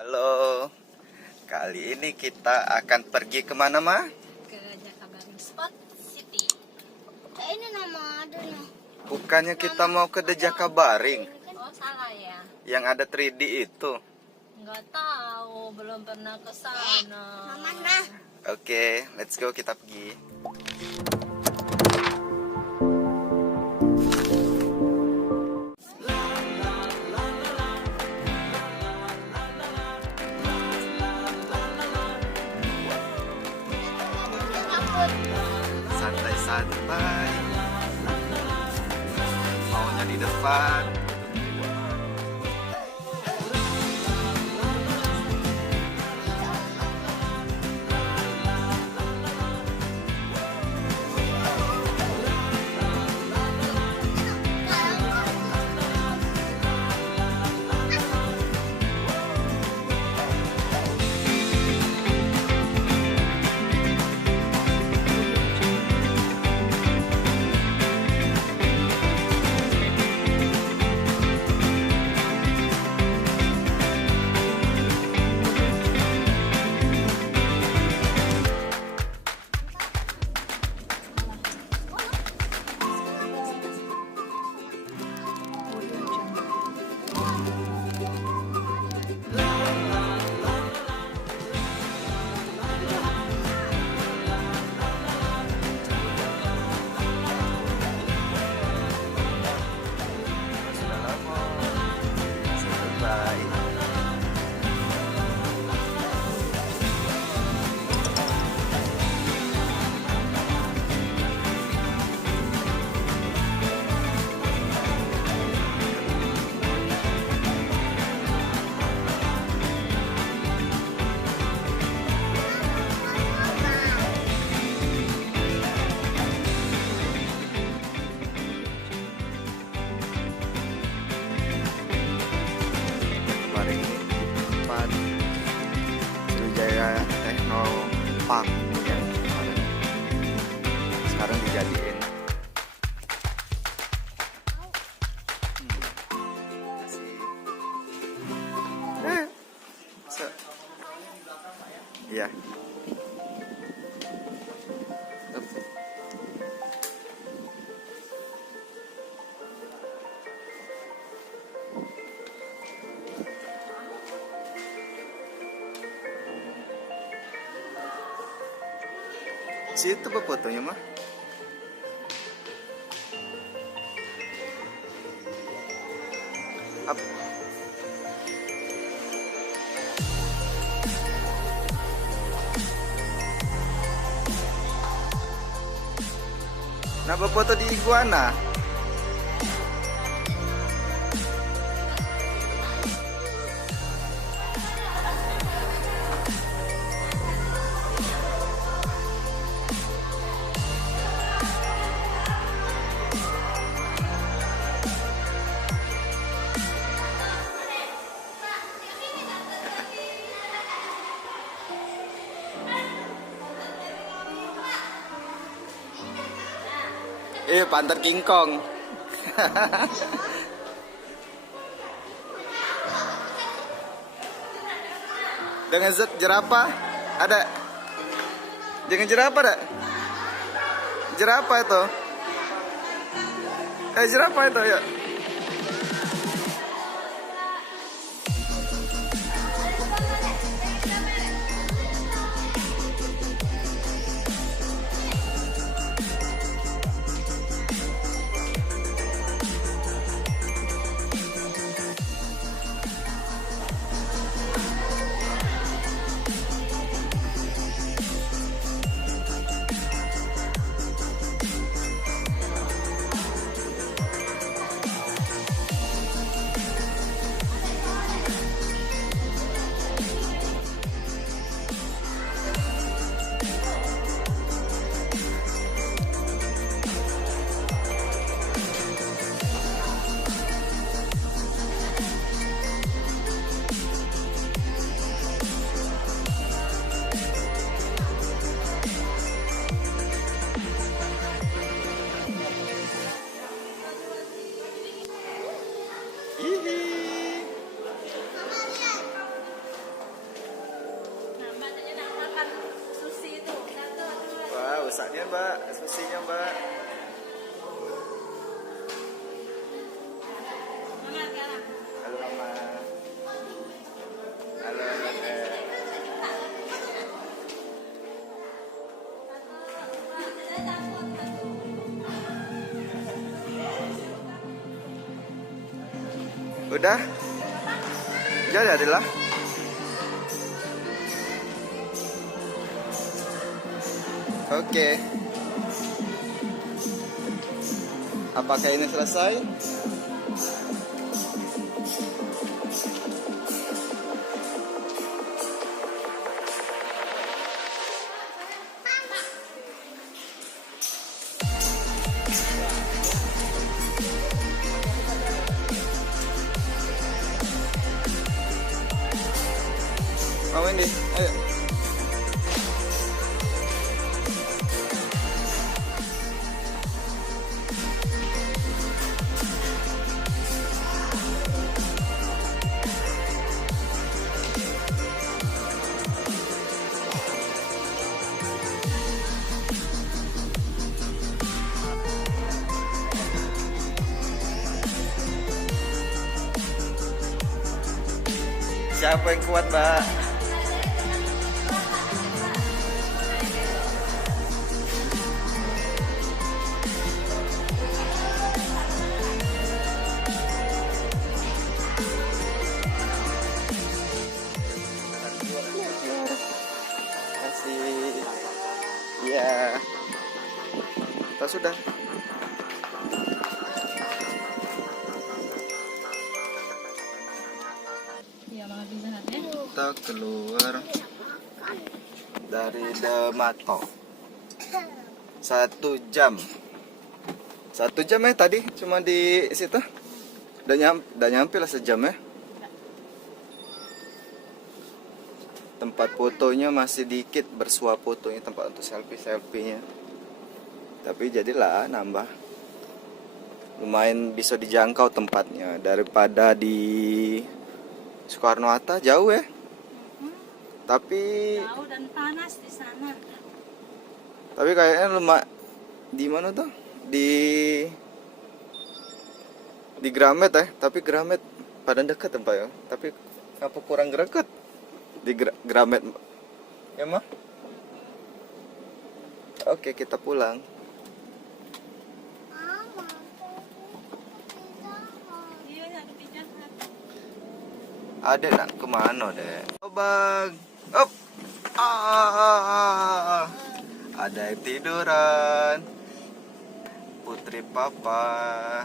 Halo, kali ini kita akan pergi kemana, Ma? Ke Jakabaring Spot City. Ini nama adanya. Bukannya kita mau ke The Jakabaring, Oh, salah ya. yang ada 3D itu. Nggak tahu, belum pernah ke sana. Mana? Oke, let's go, kita pergi. Santai-santai. Maunya di depan. Sudah lama. Bye. Kemarin ini tempat Sriwijaya Techno Park yang kemarin sekarang dijadiin iya. Up. Situ apa fotonya, mah? Up. Nah, foto di iguana. Pantat King Kong. Dengan jerapah ada. Dengan jerapah ada. Jerapah itu. Jerapah itu ya. masaknya mbak, susinya mbak. Halo mama. Halo Dek. Udah? Jadi adalah. Oke. Apakah ini selesai? Mau ini? Ayo. Siapa yang kuat, Mbak? Kasih. Ya. Kita sudah. Ya, makan pizza Hut ya. Kita keluar dari Demato 1 jam. 1 jam ya tadi cuma di situ. Udah nyampe lah sejam ya. Tempat fotonya masih dikit, bersuah fotonya, tempat untuk selfie-selfie-nya. Tapi jadilah nambah. Lumayan bisa dijangkau tempatnya daripada di Soekarno-Hatta jauh ya. Tapi Jauh dan panas di sana. Tapi kayaknya di mana tuh? Di Gramet ya, tapi Gramet pada dekat tempat ya. Tapi apa kurang dekat di Gramet? Ya mah? Oke, kita pulang. Iya, ada pizza Hut. Ada nak kemana deh? Oh bang, up, ah, ada yang tiduran. Putri papa.